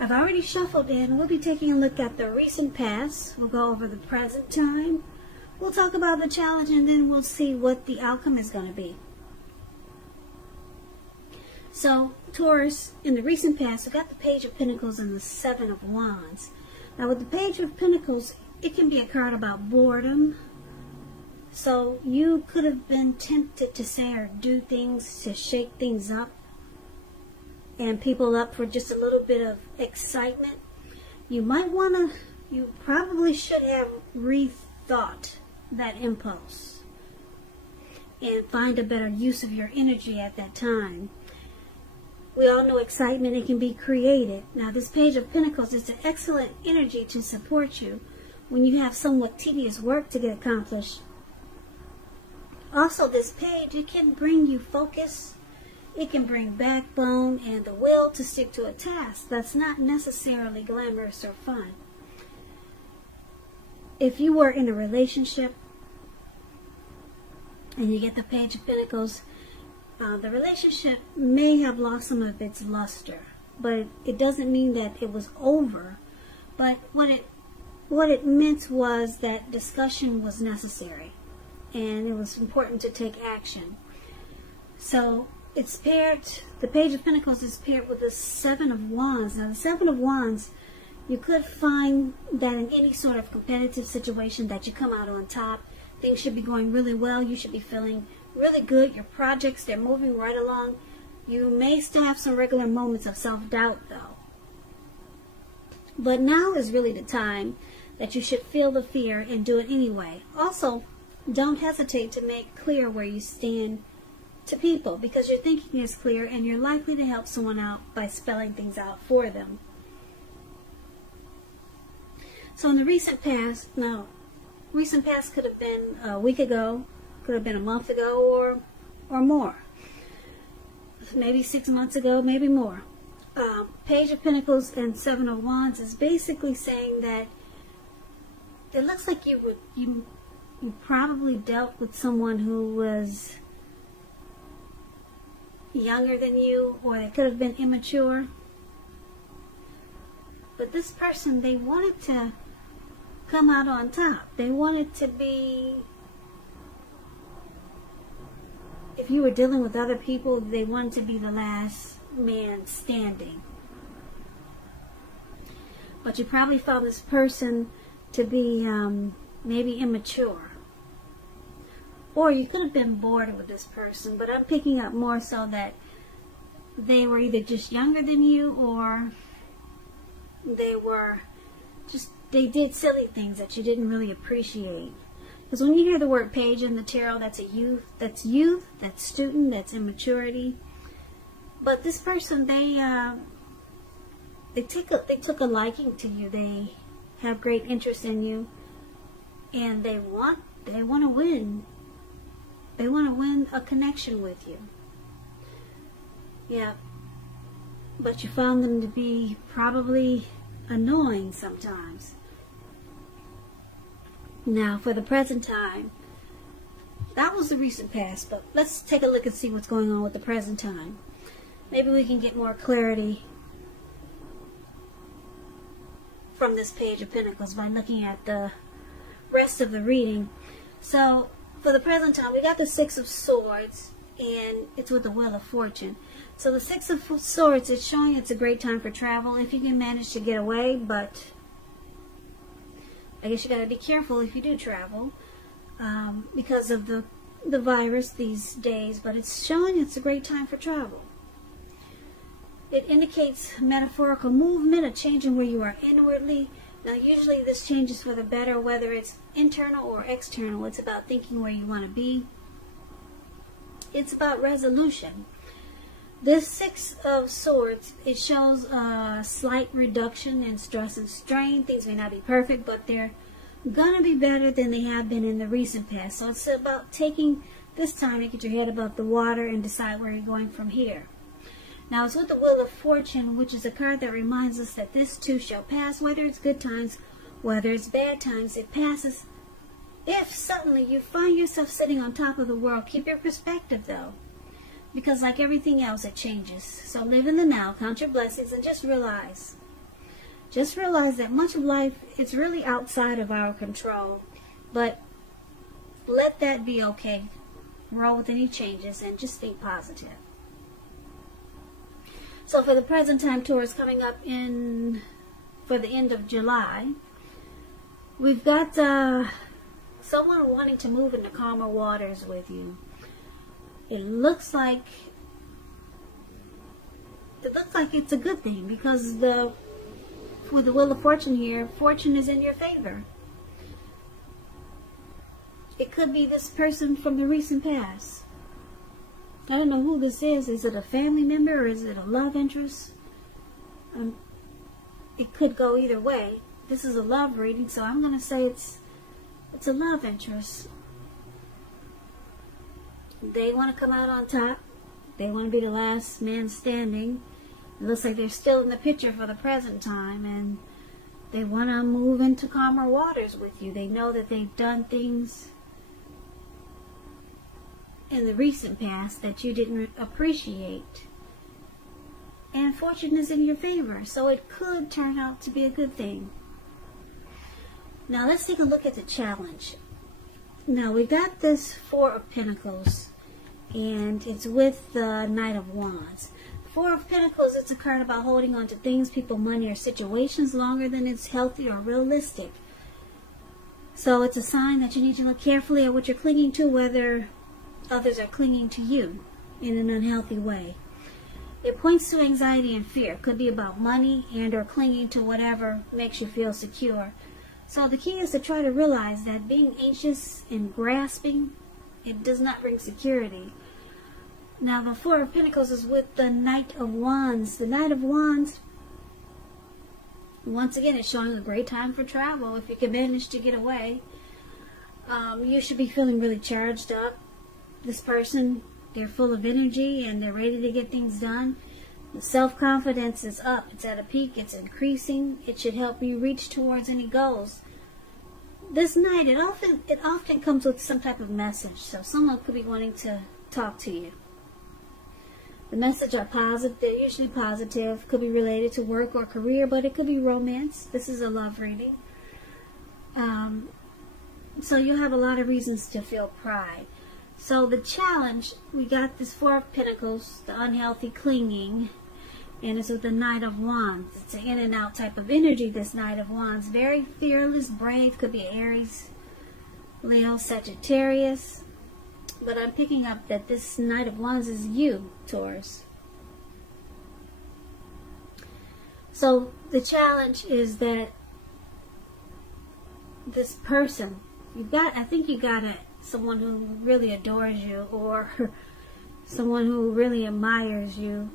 I've already shuffled in. We'll be taking a look at the recent past. We'll go over the present time. We'll talk about the challenge, and then we'll see what the outcome is going to be. So, Taurus, in the recent past, we got the Page of Pentacles and the Seven of Wands. Now, with the Page of Pentacles, it can be a card about boredom. So, you could have been tempted to say or do things to shake things up and people up for just a little bit of excitement. You probably should have rethought that impulse and find a better use of your energy at that time. We all know excitement, it can be created. Now, this Page of Pentacles is an excellent energy to support you when you have somewhat tedious work to get accomplished. Also, this page, it can bring you focus. It can bring backbone and the will to stick to a task that's not necessarily glamorous or fun. If you were in a relationship and you get the Page of Pentacles, the relationship may have lost some of its luster, but it doesn't mean that it was over. But what it meant was that discussion was necessary, and it was important to take action. So it's paired, the Page of Pentacles is paired with the Seven of Wands. Now, the Seven of Wands, you could find that in any sort of competitive situation that you come out on top. Things should be going really well. You should be feeling really good. Your projects, they're moving right along. You may still have some regular moments of self-doubt, though. But now is really the time that you should feel the fear and do it anyway. Also, don't hesitate to make clear where you stand to people, because your thinking is clear and you're likely to help someone out by spelling things out for them. So in the recent past, now, recent past could have been a week ago, could have been a month ago, or more. Maybe 6 months ago, maybe more. Page of Pentacles and Seven of Wands is basically saying that it looks like you probably dealt with someone who was younger than you, or they could have been immature. But this person, they wanted to come out on top. They wanted to be, if you were dealing with other people, they wanted to be the last man standing. But you probably found this person to be maybe immature. Or you could have been bored with this person, but I'm picking up more so that they were either just younger than you, or they did silly things that you didn't really appreciate. Because when you hear the word page in the tarot, that's that's student, that's immaturity. But this person, they took a liking to you. They have great interest in you, and they want to win. They want to win a connection with you. Yeah. But you found them to be probably annoying sometimes. Now, for the present time, that was the recent past, but let's take a look and see what's going on with the present time. Maybe we can get more clarity from this Page of Pentacles by looking at the rest of the reading. So, for the present time, we got the Six of Swords, and it's with the Wheel of Fortune. So the Six of Swords is showing it's a great time for travel if you can manage to get away, but I guess you got to be careful if you do travel because of the virus these days, but it's showing it's a great time for travel. It indicates metaphorical movement, a change in where you are inwardly. Now, usually this changes for the better, whether it's internal or external. It's about thinking where you want to be. It's about resolution. This Six of Swords, it shows a slight reduction in stress and strain. Things may not be perfect, but they're going to be better than they have been in the recent past. So it's about taking this time to get your head above the water and decide where you're going from here. Now, it's with the Wheel of Fortune, which is a card that reminds us that this too shall pass. Whether it's good times, whether it's bad times, it passes. If suddenly you find yourself sitting on top of the world, keep your perspective, though. Because like everything else, it changes. So live in the now, count your blessings, and just realize Just realize that much of life is really outside of our control. But let that be okay. Roll with any changes and just think positive. So for the present time, Taurus, coming up for the end of July, we've got someone wanting to move into calmer waters with you. It looks like it's a good thing, because with the Wheel of Fortune here, fortune is in your favor. It could be this person from the recent past. I don't know who this is. Is it a family member or is it a love interest? It could go either way. This is a love reading, so I'm going to say it's a love interest. They want to come out on top. They want to be the last man standing. It looks like they're still in the picture for the present time, and they want to move into calmer waters with you. They know that they've done things in the recent past that you didn't appreciate. And fortune is in your favor, so it could turn out to be a good thing. Now let's take a look at the challenge. Now we got this Four of Pentacles, and it's with the Knight of Wands. Four of Pentacles, it's a card about holding on to things, people, money, or situations longer than it's healthy or realistic. So it's a sign that you need to look carefully at what you're clinging to, whether others are clinging to you in an unhealthy way. It points to anxiety and fear. It could be about money and or clinging to whatever makes you feel secure. So the key is to try to realize that being anxious and grasping, it does not bring security. Now the Four of Pentacles is with the Knight of Wands. The Knight of Wands, once again, is showing a great time for travel if you can manage to get away. You should be feeling really charged up. This person, they're full of energy and they're ready to get things done. The self-confidence is up. It's at a peak. It's increasing. It should help you reach towards any goals. This night, it often comes with some type of message. So someone could be wanting to talk to you. The message are positive. They're usually positive. Could be related to work or career, but it could be romance. This is a love reading. So you have a lot of reasons to feel pride. So the challenge, we got this Four of Pentacles, the unhealthy clinging, and it's with the Knight of Wands. It's an in and out type of energy, this Knight of Wands. Very fearless, brave, could be Aries, Leo, Sagittarius. But I'm picking up that this Knight of Wands is you, Taurus. So the challenge is that this person, I think you got someone who really adores you, or someone who really admires you.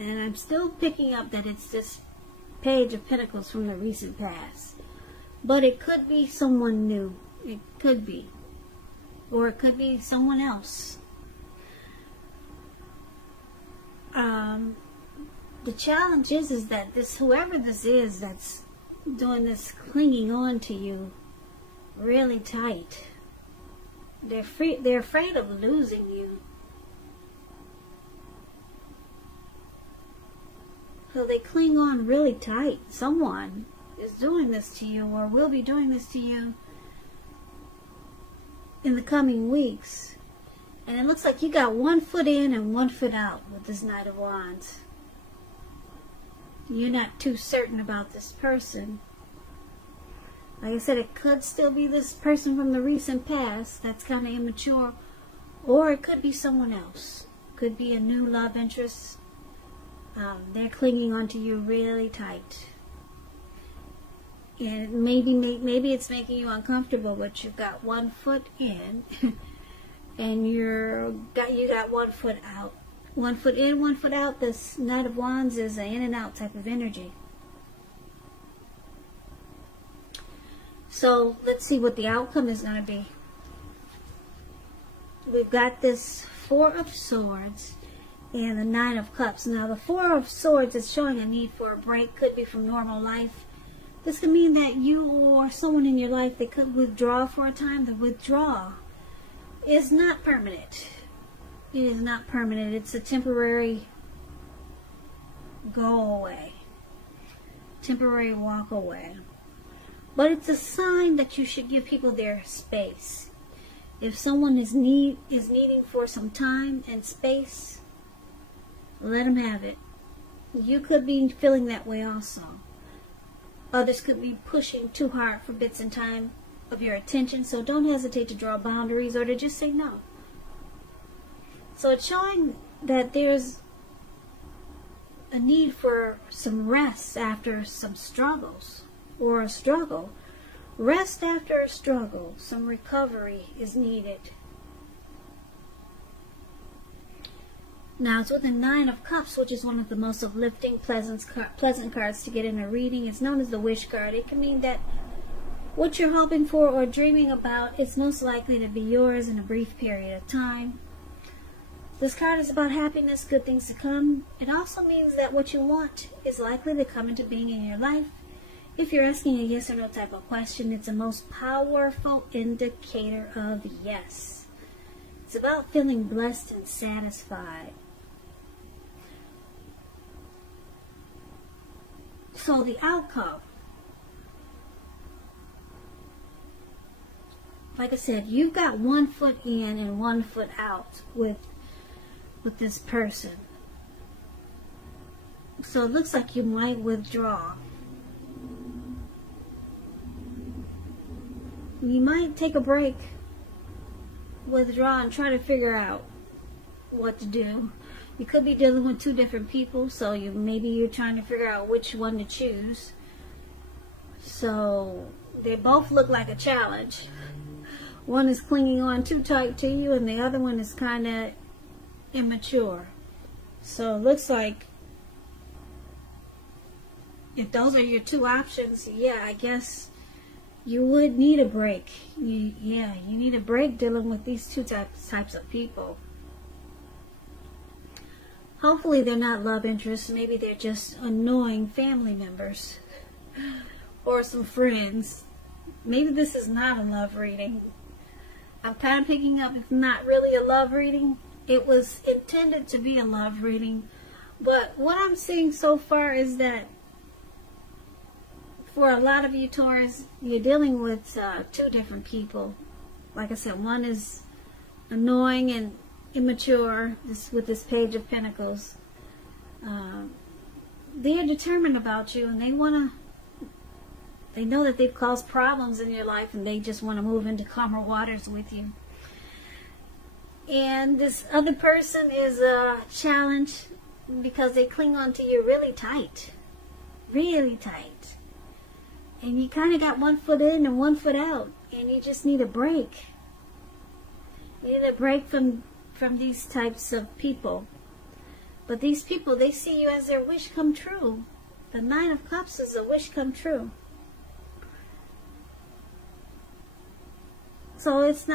And I'm still picking up that it's this Page of Pentacles from the recent past. But it could be someone new. It could be. Or it could be someone else. The challenge is that whoever this is that's doing this clinging on to you really tight, they're afraid of losing you. So they cling on really tight. Someone is doing this to you, or will be doing this to you in the coming weeks. And it looks like you got 1 foot in and 1 foot out with this Knight of Wands. You're not too certain about this person. Like I said, it could still be this person from the recent past that's kind of immature, or it could be someone else. Could be a new love interest. They're clinging onto you really tight. And maybe it's making you uncomfortable, but you've got 1 foot in and you got 1 foot out. 1 foot in, 1 foot out. This Knight of Wands is an in and out type of energy. So let's see what the outcome is going to be. We've got this Four of Swords and the Nine of Cups. Now the Four of Swords is showing a need for a break. Could be from normal life. This could mean that you or someone in your life, they could withdraw for a time. The withdrawal is not permanent. It is not permanent. It's a temporary go away. temporary walk away. But it's a sign that you should give people their space. If someone is needing for some time and space, let them have it. You could be feeling that way also. Others could be pushing too hard for bits and time of your attention, so don't hesitate to draw boundaries or to just say no. So it's showing that there's a need for some rest after some struggles, or a struggle. Rest after a struggle. Some recovery is needed. Now it's with the Nine of Cups, which is one of the most uplifting, pleasant cards to get in a reading. It's known as the Wish card. It can mean that what you're hoping for or dreaming about is most likely to be yours in a brief period of time. This card is about happiness, good things to come. It also means that what you want is likely to come into being in your life. If you're asking a yes or no type of question, it's a most powerful indicator of yes. It's about feeling blessed and satisfied. So the outcome, like I said, you've got 1 foot in and 1 foot out with this person. So it looks like you might withdraw. You might take a break, withdraw, and try to figure out what to do. You could be dealing with 2 different people, so maybe you're trying to figure out which one to choose. So they both look like a challenge. One is clinging on too tight to you, and the other one is kind of immature. So it looks like if those are your 2 options, yeah, I guess you would need a break. You need a break dealing with these 2 types of people. Hopefully they're not love interests. Maybe they're just annoying family members or some friends. Maybe this is not a love reading. I'm kind of picking up it's not really a love reading. It was intended to be a love reading. But what I'm seeing so far is that for a lot of you Taurus, you're dealing with 2 different people. Like I said, one is annoying and immature, with this Page of Pentacles. They're determined about you, and they know that they've caused problems in your life, and they just want to move into calmer waters with you. And this other person is a challenge because they cling on to you really tight. Really tight. And you kind of got 1 foot in and 1 foot out, and you just need a break. You need a break from these types of people. But these people, they see you as their wish come true. The Nine of Cups is a wish come true. So this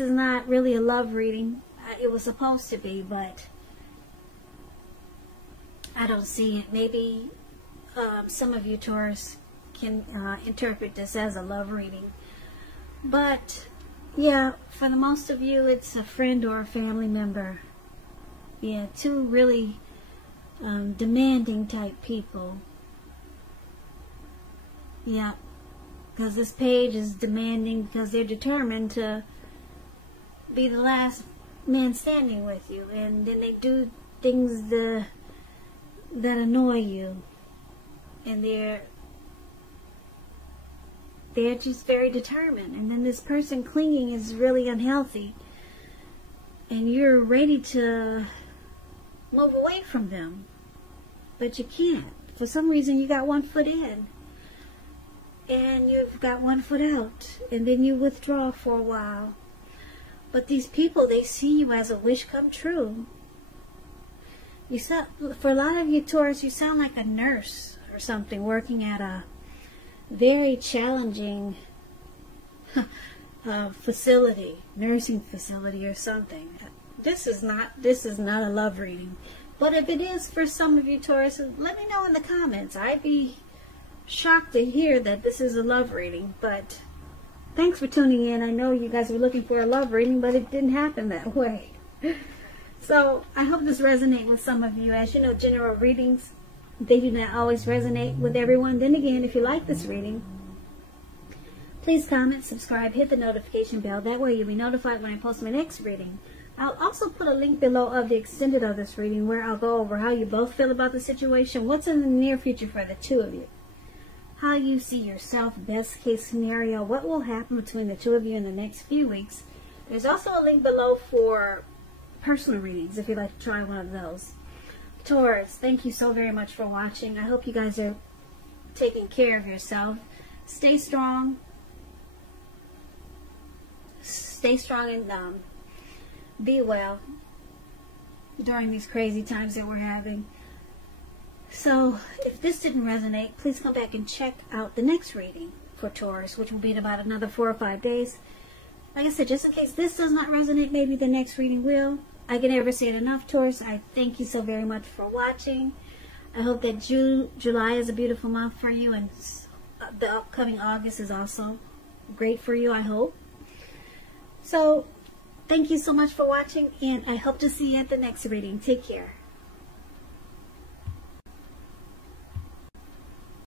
is not really a love reading. It was supposed to be, but I don't see it. Maybe some of you Taurus can interpret this as a love reading. But yeah, for the most of you, it's a friend or a family member. Yeah, 2 really demanding type people. Yeah, because this page is demanding because they're determined to be the last man standing with you. And then they do things that annoy you. And they're just very determined. And then this person clinging is really unhealthy. And you're ready to move away from them. But you can't. For some reason you got 1 foot in. And you've got 1 foot out. And then you withdraw for a while. But these people, they see you as a wish come true. For a lot of you Taurus, you sound like a nurse or something working at a very challenging facility, nursing facility or something. This is not a love reading. But if it is for some of you Taurus, let me know in the comments. I'd be shocked to hear that this is a love reading. But thanks for tuning in. I know you guys were looking for a love reading, but it didn't happen that way. So I hope this resonates with some of you. As you know, general readings They do not always resonate with everyone. Then again, if you like this reading, please comment, subscribe, hit the notification bell. That way you'll be notified when I post my next reading. I'll also put a link below of the extended of this reading where I'll go over how you both feel about the situation, what's in the near future for the two of you, how you see yourself, best case scenario, what will happen between the two of you in the next few weeks. There's also a link below for personal readings if you'd like to try one of those. Taurus, thank you so very much for watching. I hope you guys are taking care of yourself. Stay strong. Stay strong and be well during these crazy times that we're having. So if this didn't resonate, please come back and check out the next reading for Taurus, which will be in about another 4 or 5 days. Like I said, just in case this does not resonate, maybe the next reading will. I can never say it enough, Taurus. I thank you so very much for watching. I hope that July is a beautiful month for you, and the upcoming August is also great for you, I hope. So thank you so much for watching, and I hope to see you at the next reading. Take care.